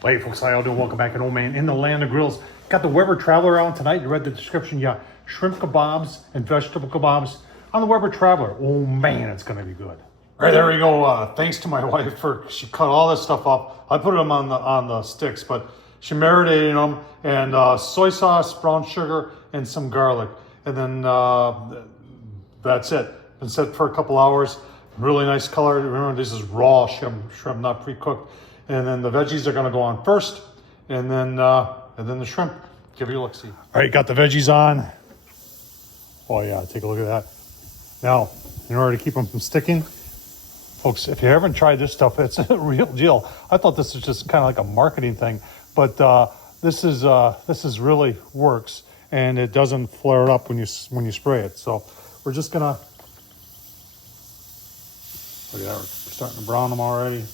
Hey folks, how y'all doing? Welcome back to Old Man in the Land of Grills. Got the Weber Traveler on tonight. You read the description. Yeah, shrimp kebabs and vegetable kebabs on the Weber Traveler. Oh man, it's gonna be good. All right, there we go. Thanks to my wife she cut all this stuff up. I put them on the sticks, but she marinated them and soy sauce, brown sugar, and some garlic, and then that's it. Been set for a couple hours. Really nice color. Remember, this is raw shrimp, not pre-cooked. And then the veggies are gonna go on first, and then the shrimp. Give you a look-see. All right, got the veggies on. Oh yeah, take a look at that. Now, in order to keep them from sticking, folks, if you haven't tried this stuff, it's a real deal. I thought this was just kind of like a marketing thing, but this is really works, and it doesn't flare up when you spray it. So we're just gonna. Look at that, we're starting to brown them already.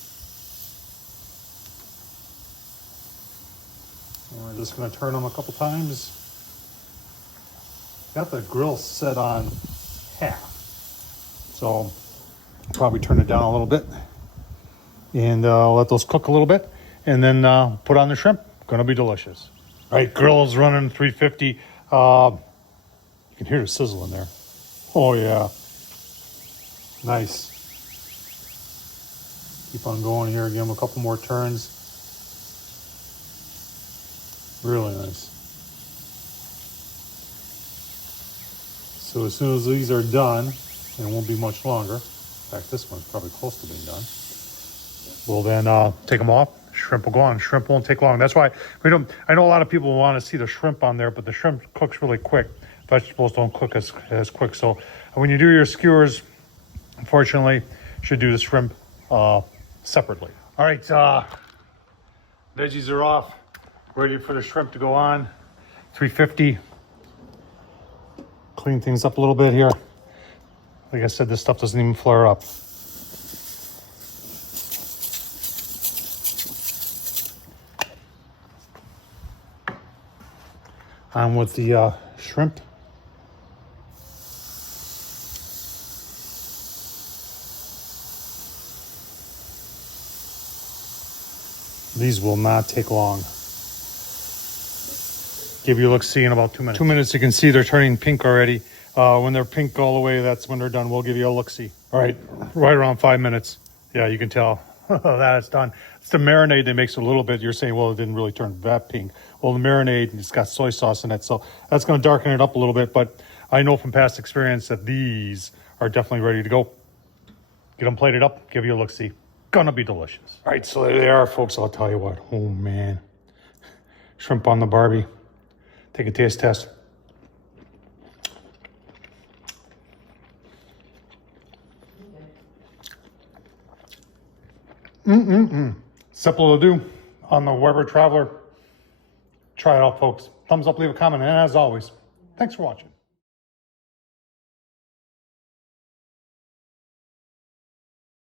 We're just going to turn them a couple times. Got the grill set on half, so probably turn it down a little bit and let those cook a little bit, and then put on the shrimp. Going to be delicious. All right, grill's running 350. You can hear the sizzle in there. Oh yeah, nice. Keep on going here. Give them a couple more turns. Really nice. So as soon as these are done, and it won't be much longer. In fact, this one's probably close to being done. We'll then take them off. Shrimp will go on. Shrimp won't take long. That's why we don't. I know a lot of people want to see the shrimp on there, but the shrimp cooks really quick. Vegetables don't cook as quick. So when you do your skewers, unfortunately, you should do the shrimp separately. All right, veggies are off. Ready for the shrimp to go on. 350. Clean things up a little bit here. Like I said, this stuff doesn't even flare up. On with the shrimp. These will not take long. Give you a look-see in about 2 minutes. 2 minutes, you can see they're turning pink already. When they're pink all the way, that's when they're done. We'll give you a look-see. All right, right around 5 minutes. Yeah, you can tell that it's done. It's the marinade that makes it a little bit. You're saying, well, it didn't really turn that pink. Well, the marinade, it's got soy sauce in it, so that's going to darken it up a little bit. But I know from past experience that these are definitely ready to go. Get them plated up, give you a look-see. Gonna be delicious. All right, so there they are, folks. I'll tell you what. Oh, man. Shrimp on the Barbie. Take a taste test. Simple to do on the Weber Traveler. Try it out, folks. Thumbs up, leave a comment, and as always, thanks for watching.